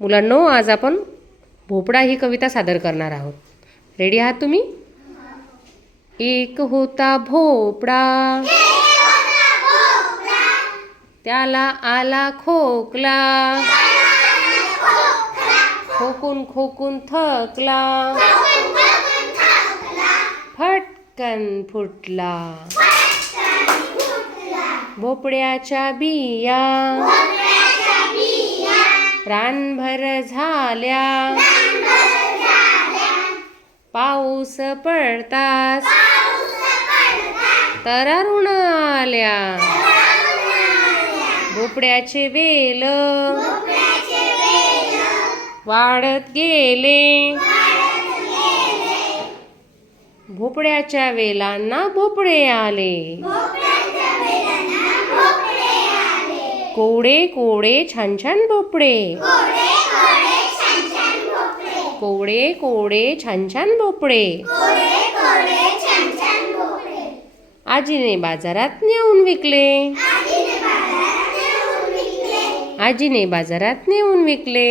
मुलांनो, आज आपण भोपळा ही कविता सादर करणार आहोत. रेडी आहात तुम्ही? एक होता भोपळा, त्याला आला खोकला, खोकून खोकून थकला, फटकन फुटला. भोपळ्याच्या बिया रानभर झाल्या, पाऊस पडताच तरारून आल्या. भोपळ्याचे वेल वाढत गेले, भोपळ्याच्या वेलांना भोपळे आले. कोवडे कोवडे छान छान भोपळे, कोवडे कोवडे छान छान भोपळे. आजीने बाजारात नेऊन विकले, आजीने बाजारात नेऊन विकले.